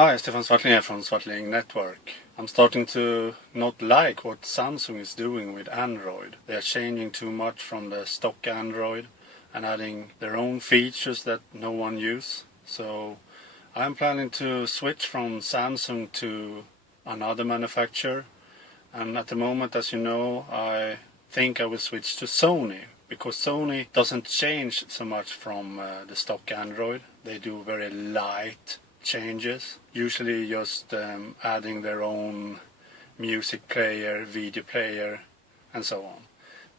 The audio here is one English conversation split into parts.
Hi, Stefan Swartling here from Swartling Network. I'm starting to not like what Samsung is doing with Android. They are changing too much from the stock Android and adding their own features that no one uses. So I'm planning to switch from Samsung to another manufacturer. And at the moment, as you know, I think I will switch to Sony. Because Sony doesn't change so much from the stock Android. They do very light changes, usually just adding their own music player, video player and so on.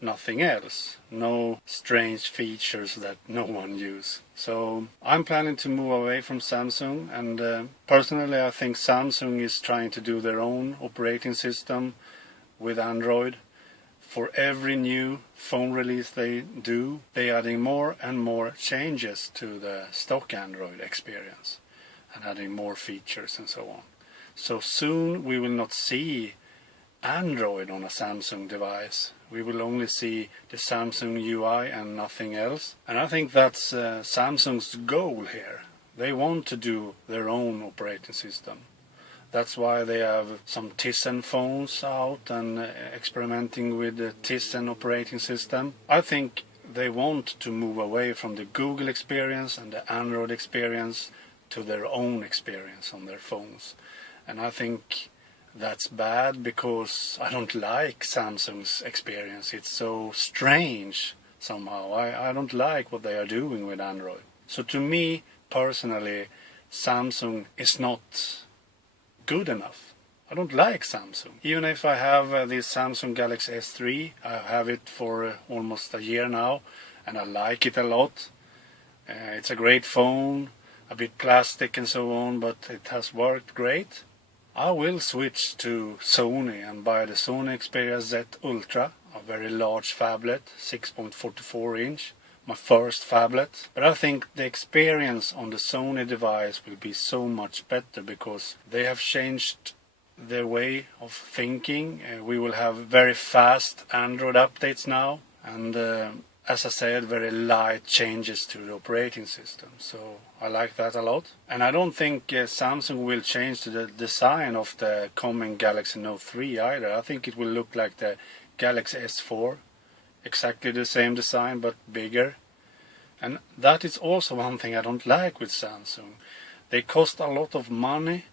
Nothing else, no strange features that no one uses. So I'm planning to move away from Samsung, and personally I think Samsung is trying to do their own operating system with Android. For every new phone release they do, they're adding more and more changes to the stock Android experience and adding more features and so on. So soon we will not see Android on a Samsung device. We will only see the Samsung UI and nothing else. And I think that's Samsung's goal here. They want to do their own operating system. That's why they have some Tizen phones out and experimenting with the Tizen operating system. I think they want to move away from the Google experience and the Android experience to their own experience on their phones. And I think that's bad because I don't like Samsung's experience. It's so strange somehow. I don't like what they are doing with Android. So to me personally, Samsung is not good enough. I don't like Samsung. Even if I have this Samsung Galaxy S3, I have it for almost a year now and I like it a lot. It's a great phone, a bit plastic and so on, but it has worked great. I will switch to Sony and buy the Sony Xperia Z Ultra, a very large phablet, 6.44 inch, my first phablet. But I think the experience on the Sony device will be so much better because they have changed their way of thinking. We will have very fast Android updates now, and as I said, very light changes to the operating system. So I like that a lot. And I don't think Samsung will change the design of the coming Galaxy Note 3 either. I think it will look like the Galaxy S4. Exactly the same design but bigger. And that is also one thing I don't like with Samsung. They cost a lot of money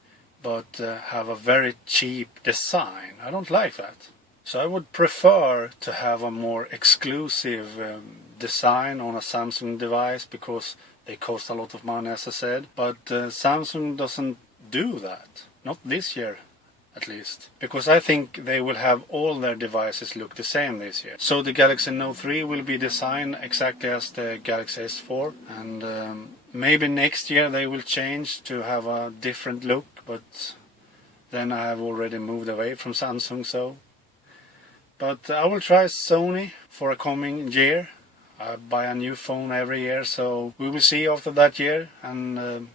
but have a very cheap design. I don't like that. So I would prefer to have a more exclusive design on a Samsung device because they cost a lot of money, as I said. But Samsung doesn't do that. Not this year, at least. Because I think they will have all their devices look the same this year. So the Galaxy Note 3 will be designed exactly as the Galaxy S4. And maybe next year they will change to have a different look. But then I have already moved away from Samsung, so... But I will try Sony for a coming year. I buy a new phone every year, so we will see after that year. And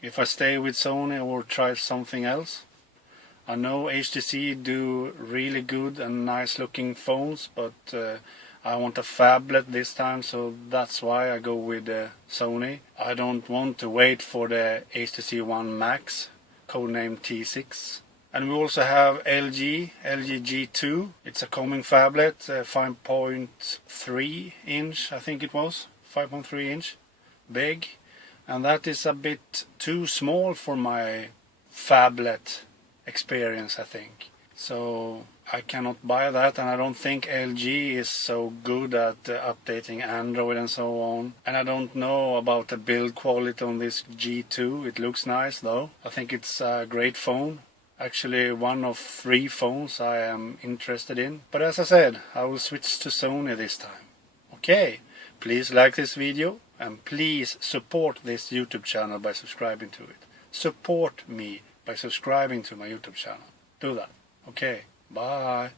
if I stay with Sony or try something else. I know HTC do really good and nice looking phones, but I want a phablet this time, so that's why I go with Sony. I don't want to wait for the HTC One Max, codenamed T6. And we also have LG G2. It's a coming phablet, 5.3 inch, I think it was. 5.3 inch, big. And that is a bit too small for my phablet experience, I think. So I cannot buy that, and I don't think LG is so good at updating Android and so on. And I don't know about the build quality on this G2. It looks nice though. I think it's a great phone. Actually one of 3 phones I am interested in. But as I said, I will switch to Sony this time. Okay, please like this video and please support this YouTube channel by subscribing to it. Support me by subscribing to my YouTube channel. Do that. Okay, bye.